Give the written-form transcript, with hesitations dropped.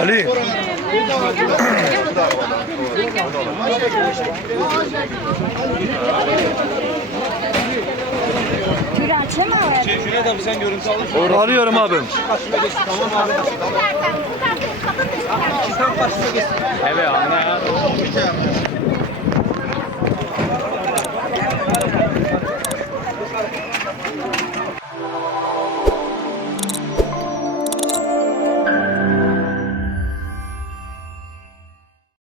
Ali. Şuraya da sen görüntü alın. Arıyorum abim. Tamam abi. Evet anne ya.